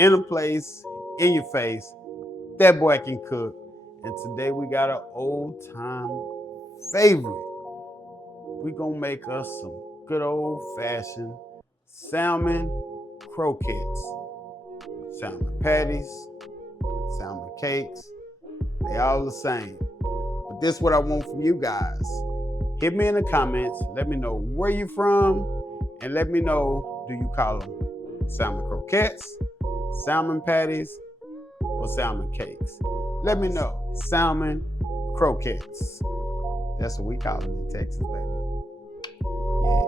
in a place, in your face. That boy can cook. And today we got an old time favorite. We gonna make us some good old fashioned salmon croquettes. Salmon patties, salmon cakes, they all the same. But this is what I want from you guys. Hit me in the comments, let me know where you from, and let me know, do you call them salmon croquettes, salmon patties, or salmon cakes? Let me know. Salmon croquettes. That's what we call them in Texas, baby. Yeah.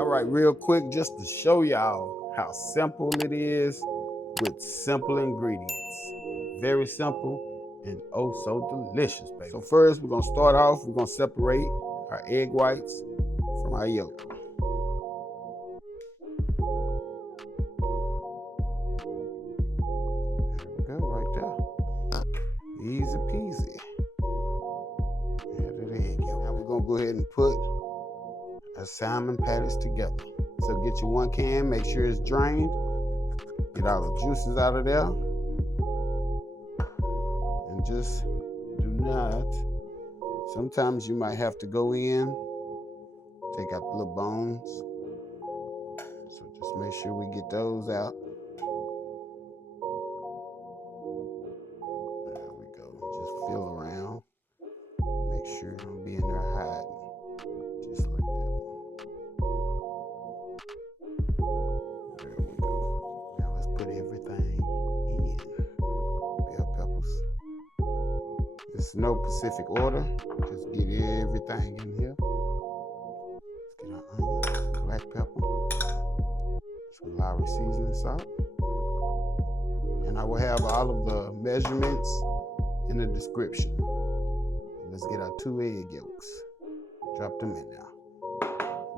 All right, real quick, just to show y'all how simple it is with simple ingredients. Very simple and oh so delicious, baby. So first, we're gonna start off, we're gonna separate our egg whites from our yolk. There we go, right there. Easy peasy. There it is. Now we're gonna go ahead and put our salmon patties together. So get your 1 can, make sure it's drained. Get all the juices out of there. And just do not, sometimes you might have to go in, take out the little bones. So just make sure we get those out. There we go. Just feel around. Make sure you don't be in there hiding. Just like that. There we go. Now let's put everything in. Bell peppers. There's no specific order. Just get everything in here. Let's get our onions, black pepper, some lawry seasoning salt. And I will have all of the measurements in the description. Let's get our 2 egg yolks. Drop them in now.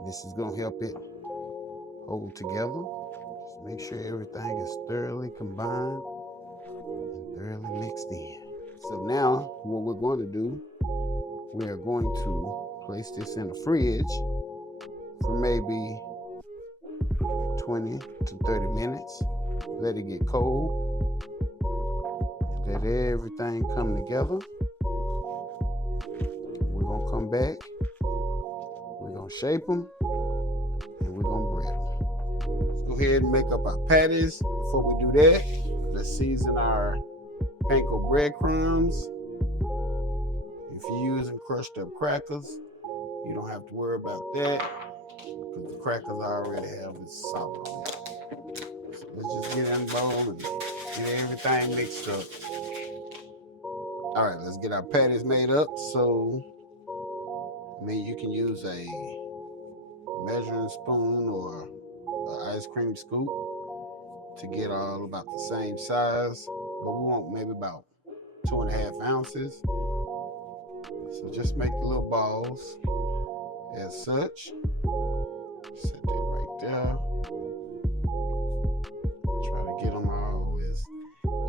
This is going to help it hold together. Just make sure everything is thoroughly combined and thoroughly mixed in. So now what we're going to do, we are going to place this in the fridge for maybe 20 to 30 minutes. Let it get cold. Let everything come together. We're going to come back. We're going to shape them. And we're going to bread them. Let's go ahead and make up our patties. Before we do that, let's season our panko breadcrumbs. If you're using crushed up crackers, you don't have to worry about that because the crackers already have this salt on it. So let's just get in the bowl and get everything mixed up. All right, let's get our patties made up. So, I mean, you can use a measuring spoon or an ice cream scoop to get all about the same size, but we want maybe about 2.5 ounces. So just make the little balls as such. Set that right there. Try to get them all as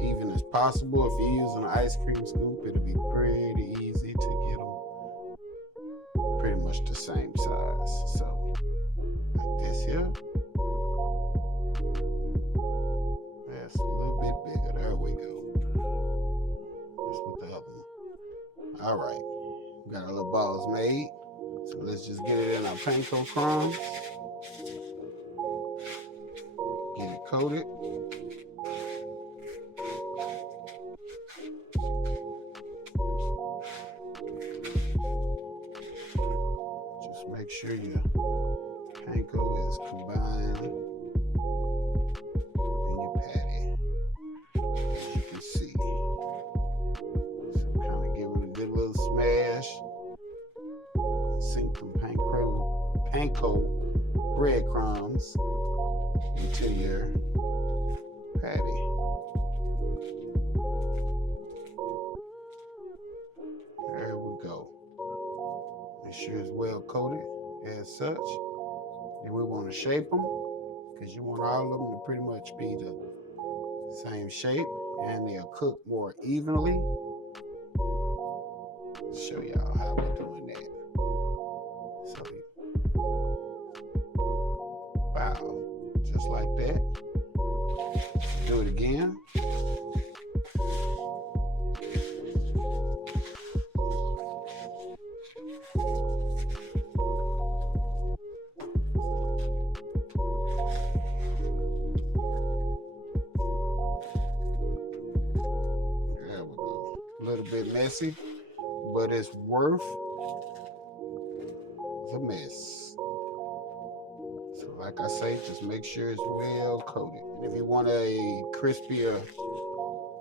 even as possible. If you're using an ice cream scoop, it'll be pretty easy to get them pretty much the same size. So like this here. That's a little bit bigger. There we go. That's with the other one. All right. We got our little balls made. So let's just get it in our panko crumbs. Get it coated. Just make sure your panko is combined in your patty, as you can see. So kind of give it a good little smash. Sink some panko breadcrumbs into your patty. There we go. Make sure it's well coated as such. Then we want to shape them because you want all of them to pretty much be the same shape and they'll cook more evenly. Show y'all how we're doing that. So just like that. Do it again. There we go. A little bit messy, but it's worth the mess. So like I say, just make sure it's well coated. And if you want a crispier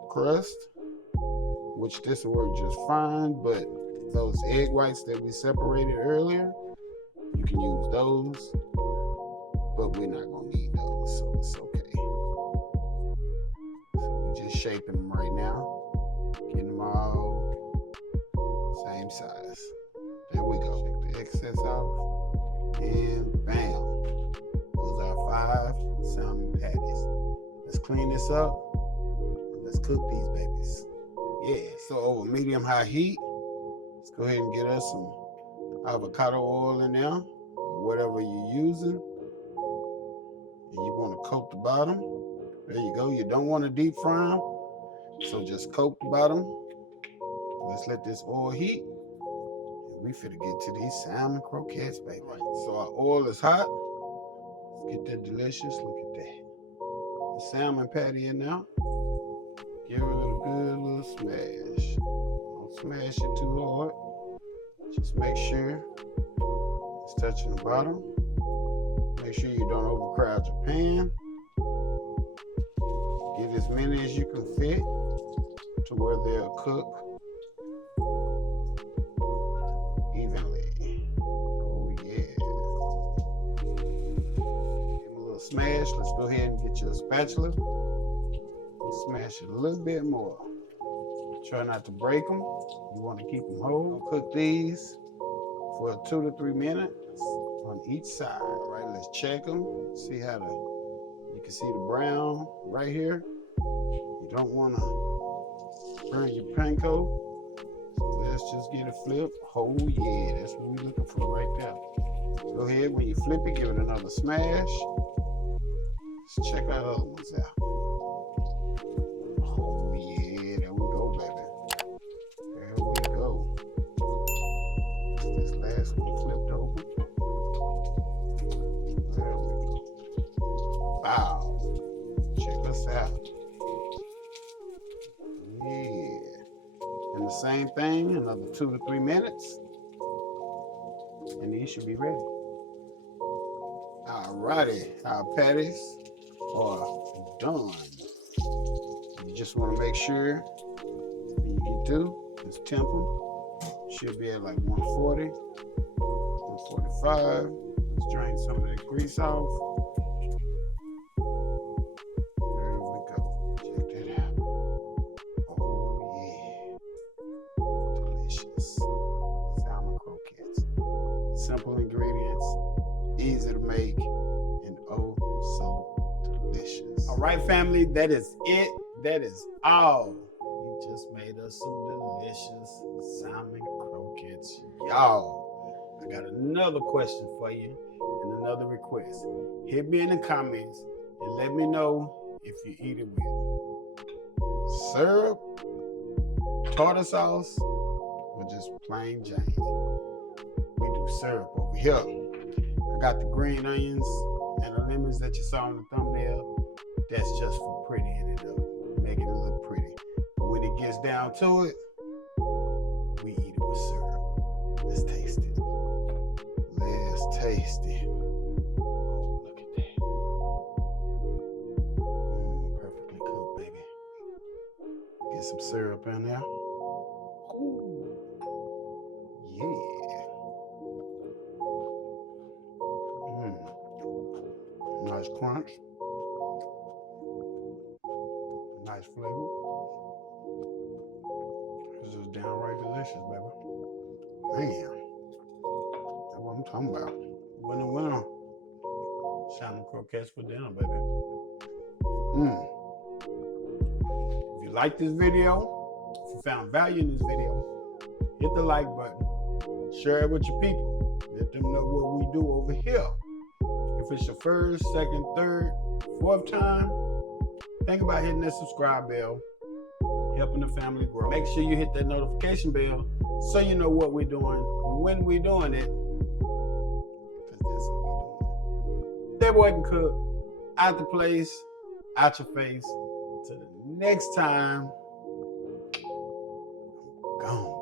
crust, which this will work just fine, but those egg whites that we separated earlier, you can use those, but we're not gonna need those, so it's okay. So we're just shaping them right now, getting them all same size. There we go. Take the excess off, and bam. Those are 5 salmon patties. Let's clean this up, and let's cook these babies. Yeah, so over medium-high heat, let's go ahead and get us some avocado oil in there, or whatever you're using. And you want to coat the bottom. There you go. You don't want to deep fry them, so just coat the bottom. Let's let this oil heat, and we finna get to these salmon croquettes, baby. Right, so our oil is hot. Let's get that delicious. Look at that. The salmon patty in now. Give it a good little smash. Don't smash it too hard. Just make sure it's touching the bottom. Make sure you don't overcrowd your pan. Get as many as you can fit to where they'll cook evenly. Oh yeah. Give them a little smash. Let's go ahead and get you a spatula. Smash it a little bit more. Try not to break them. You want to keep them whole. Cook these for 2 to 3 minutes on each side. All right, let's check them. See how you can see the brown right here. You don't want to burn your panko. So let's just get it flipped. Oh yeah, that's what we're looking for right there. Go ahead, when you flip it, give it another smash. Let's check our other ones out. Oh yeah, there we go, baby. There we go. This last one flipped over. There we go. Wow. Check us out. Yeah. And the same thing, another 2 to 3 minutes. And these should be ready. Alrighty, our patties are done. You just want to make sure when you get to, just temp them. Should be at like 140, 145. Let's drain some of that grease off. There we go. Check that out. Oh yeah. Delicious. Salmon croquettes. Simple ingredients, easy to make, and oh so delicious. All right, family, that is it. That is all. You just made us some delicious salmon croquettes. Y'all, I got another question for you and another request. Hit me in the comments and let me know if you eat it with syrup, tartar sauce, or just plain Jane. We do syrup over here. I got the green onions and the lemons that you saw in the thumbnail. That's just for prettying it up, making it look pretty. But when it gets down to it, we eat it with syrup. Let's taste it. Let's taste it. Oh, look at that. Perfectly cooked, baby. Get some syrup in there. Ooh. Yeah. Nice crunch. Nice flavor. This is downright delicious, baby. Man, that's what I'm talking about. Winner. Salmon croquettes for dinner, baby. If you like this video, if you found value in this video, hit the like button. Share it with your people. Let them know what we do over here. If it's your first, second, third, fourth time, think about hitting that subscribe bell, helping the family grow. Make sure you hit that notification bell so you know what we're doing, when we're doing it, because that's what we're doing. That boy can cook, out the place, out your face. Till the next time, gone.